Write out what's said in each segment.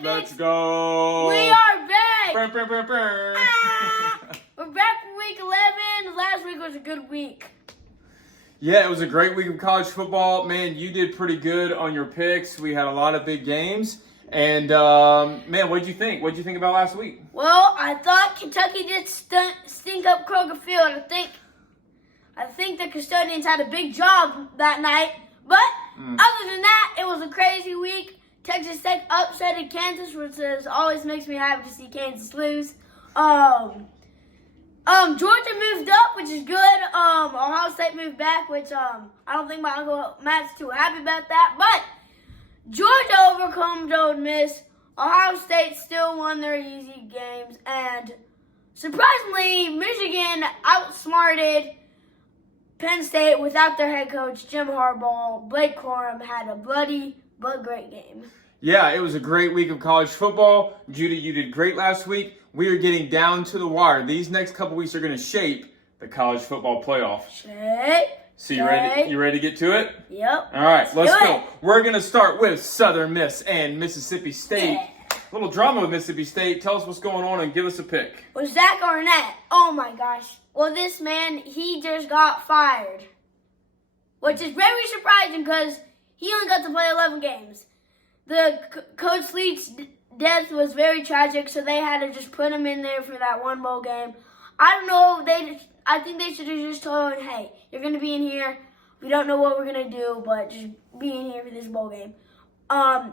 Epics. Let's go. We are back. Burr, burr, burr, burr. We're back for week 11. Last week was a good week. Yeah, it was a great week of college football. Man, you did pretty good on your picks. We had a lot of big games. And, man, what did you think? What did you think about last week? Well, I thought Kentucky did stink up Kroger Field. I think the custodians had a big job that night. But other than that, it was a crazy week. Texas Tech upsetted Kansas, which always makes me happy to see Kansas lose. Georgia moved up, which is good. Ohio State moved back, which I don't think my Uncle Matt's too happy about that. But Georgia overcomes Ole Miss. Ohio State still won their easy games. And surprisingly, Michigan outsmarted Penn State without their head coach, Jim Harbaugh. Blake Corum had a bloody but great game. Yeah, it was a great week of college football. Judah, you did great last week. We are getting down to the wire. These next couple weeks are going to shape the college football playoff. So you ready to get to it? Yep. All right, let's do go. it. We're going to start with Southern Miss and Mississippi State. Yeah. A little drama with Mississippi State. Tell us what's going on and give us a pick. Well, Zach Arnett. Oh, my gosh. Well, this man, he just got fired. Which is very surprising because he only got to play 11 games. The Coach Leach's death was very tragic, so they had to just put him in there for that one bowl game. I don't know. I think they should have just told him, hey, you're going to be in here. We don't know what we're going to do, but just be in here for this bowl game.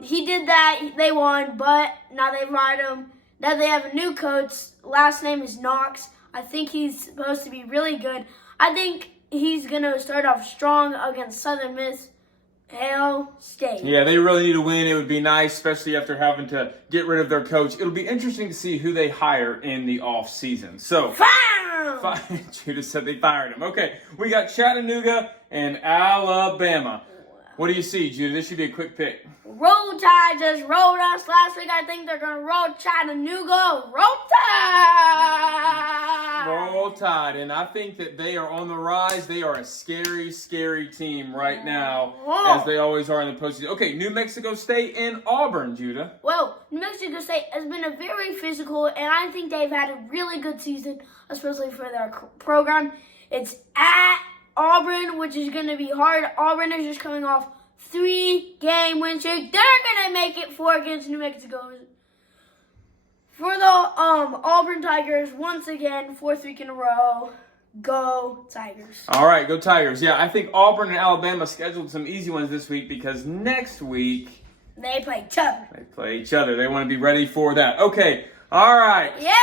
He did that. They won, but now they fired him. Now they have a new coach. Last name is Knox. I think he's supposed to be really good. I think he's going to start off strong against Southern Miss. Hail State. Yeah, they really need to win. It would be nice, especially after having to get rid of their coach. It'll be interesting to see who they hire in the offseason. So, Judah said they fired him. Okay, we got Chattanooga and Alabama. What do you see, Judah? This should be a quick pick. Roll Tide just rolled us last week. I think they're going to roll Chattanooga. Roll Tide! Roll Tide. And I think that they are on the rise. They are a scary, scary team right now, as they always are in the postseason. Okay, New Mexico State and Auburn, Judah. Well, New Mexico State has been a very physical, and I think they've had a really good season, especially for their program. It's at Auburn, which is going to be hard. Auburn is just coming off 3-game win streak. They're going to make it 4 against New Mexico. For the Auburn Tigers, once again, 4th week in a row. Go Tigers. All right, go Tigers. Yeah, I think Auburn and Alabama scheduled some easy ones this week because next week they play each other. They want to be ready for that. Okay, all right. Yeah!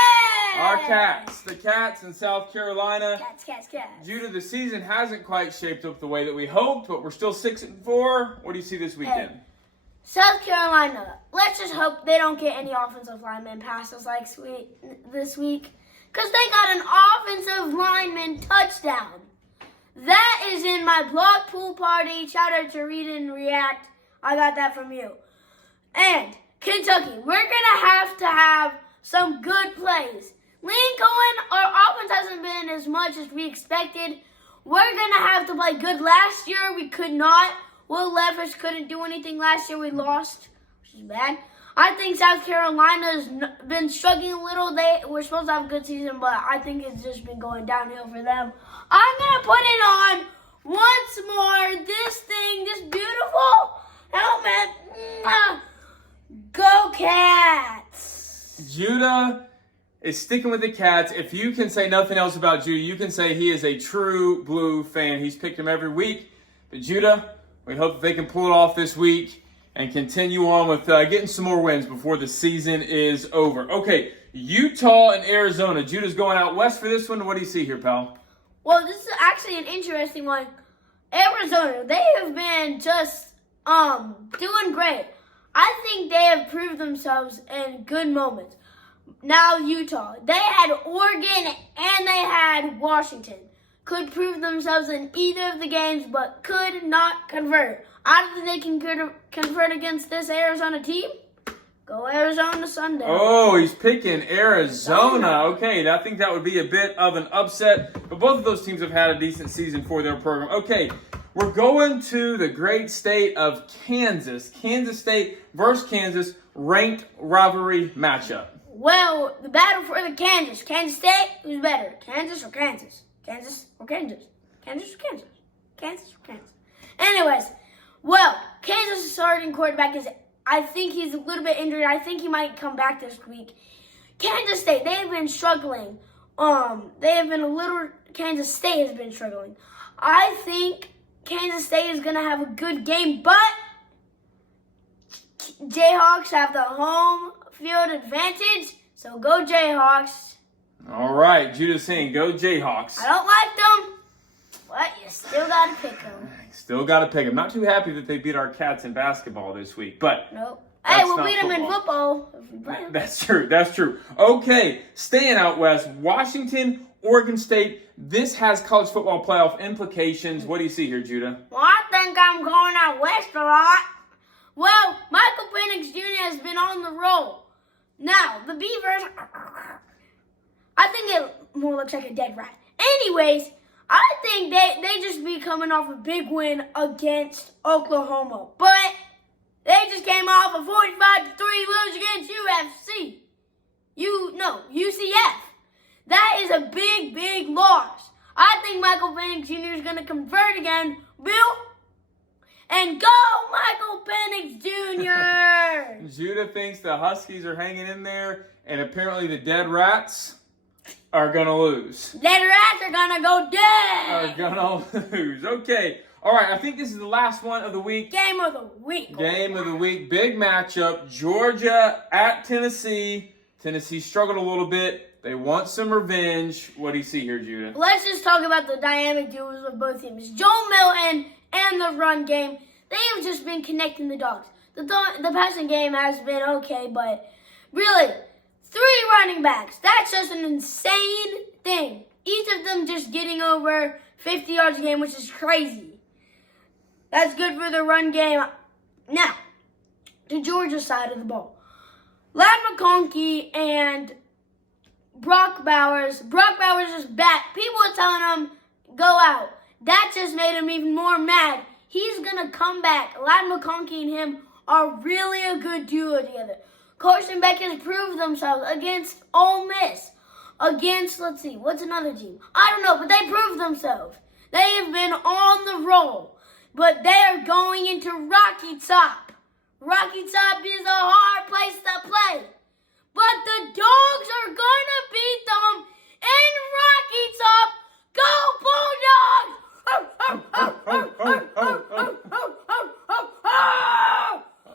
Our Cats, the Cats in South Carolina. Cats. Judah, the season hasn't quite shaped up the way that we hoped, but we're still 6-4. What do you see this weekend? Hey, South Carolina, let's just hope they don't get any offensive lineman passes like this week, because they got an offensive lineman touchdown. That is in my blog pool party. Shout out to Read and React. I got that from you. And Kentucky, we're going to have some good plays. Lane Cohen, our offense hasn't been as much as we expected. We're going to have to play good. Last year, we could not. Will Levis couldn't do anything last year. We lost, which is bad. I think South Carolina's been struggling a little. We're supposed to have a good season, but I think it's just been going downhill for them. I'm going to put it on once more. This beautiful helmet. Go Cats! Judah is sticking with the Cats. If you can say nothing else about Judah, you can say he is a true Blue fan. He's picked him every week. But Judah, we hope that they can pull it off this week and continue on with getting some more wins before the season is over. Okay, Utah and Arizona. Judah's going out west for this one. What do you see here, pal? Well, this is actually an interesting one. Arizona, they have been just doing great. I think they have proved themselves in good moments. Now Utah, they had Oregon and they had Washington. Could prove themselves in either of the games, but could not convert. I don't think they can convert against this Arizona team. Go Arizona Sunday. Oh, he's picking Arizona. Okay, I think that would be a bit of an upset. But both of those teams have had a decent season for their program. Okay, We're going to the great state of Kansas. Kansas State versus Kansas, ranked rivalry matchup. Well, the battle for the Kansas. Kansas State, who's better? Kansas or Kansas? Kansas or Kansas? Kansas or Kansas? Kansas or Kansas? Anyways, well, Kansas' starting quarterback I think he's a little bit injured. I think he might come back this week. Kansas State, they have been struggling. Kansas State has been struggling. I think Kansas State is going to have a good game, but Jayhawks have the home field advantage, so go Jayhawks. All right, Judah saying go Jayhawks. I don't like them, but you still got to pick them. Still got to pick them. Not too happy that they beat our Cats in basketball this week, but nope. Hey, we'll beat them in football. That's true. That's true. Okay, staying out west, Washington, Oregon State. This has college football playoff implications. What do you see here, Judah? Well, I think I'm going out west a lot. Well, Michael Penix Jr. has been on the roll. Now, the Beavers, I think it more looks like a dead rat. Anyways, I think they just be coming off a big win against Oklahoma. But they just came off a 45-3 lose against UCF. That is a big, big loss. I think Michael Penix Jr. is going to convert again. Bill? And go Michael Penix Jr. Judah thinks the Huskies are hanging in there, and apparently the Dead Rats are going to lose. Dead Rats are going to go dead. Are going to lose. Okay. All right, I think this is the last one of the week. Game of the week. Game of the week. Big matchup. Georgia at Tennessee. Tennessee struggled a little bit. They want some revenge. What do you see here, Judah? Let's just talk about the dynamic duos of both teams. Joe Milton and the run game, they have just been connecting the dogs. The passing game has been okay, but really, 3 running backs. That's just an insane thing. Each of them just getting over 50 yards a game, which is crazy. That's good for the run game. Now, the Georgia side of the ball. Ladd McConkey and Brock Bowers. Brock Bowers is back. People are telling him, go out. That just made him even more mad. He's going to come back. Ladd McConkey and him are really a good duo together. Carson Beck has proved themselves against Ole Miss. Against, let's see, what's another team? I don't know, but they proved themselves. They have been on the roll. But they are going into Rocky Top. Rocky Top is a hard place to play. But the Dogs are going to beat them in Rocky Top. Go Bulldogs!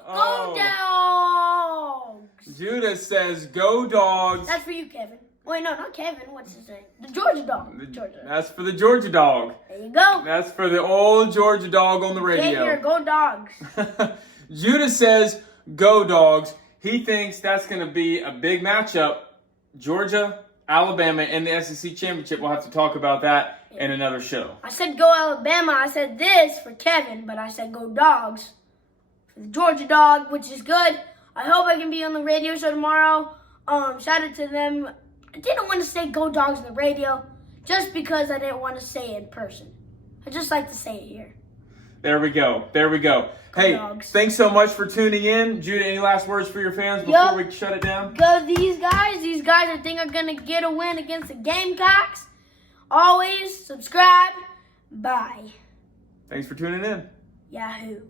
Go Dogs! Judah says go Dogs. That's for you, Kevin. Wait, no, not Kevin. What's his name? The Georgia Dog. Georgia. That's for the Georgia Dog. There you go. That's for the old Georgia Dog on the radio. Here, go Dogs. Judah says go Dogs. He thinks that's going to be a big matchup. Georgia, Alabama, and the SEC Championship. We'll have to talk about that in another show. I said go Alabama. I said this for Kevin, but I said go Dogs for the Georgia Dog, which is good. I hope I can be on the radio show tomorrow. Shout out to them. I didn't want to say go Dogs on the radio just because I didn't want to say it in person. I just like to say it here. There we go. There we go. Hey, Dogs. Thanks so much for tuning in. Judah, any last words for your fans before we shut it down? Go these guys. These guys I think are going to get a win against the Gamecocks. Always subscribe. Bye. Thanks for tuning in. Yahoo.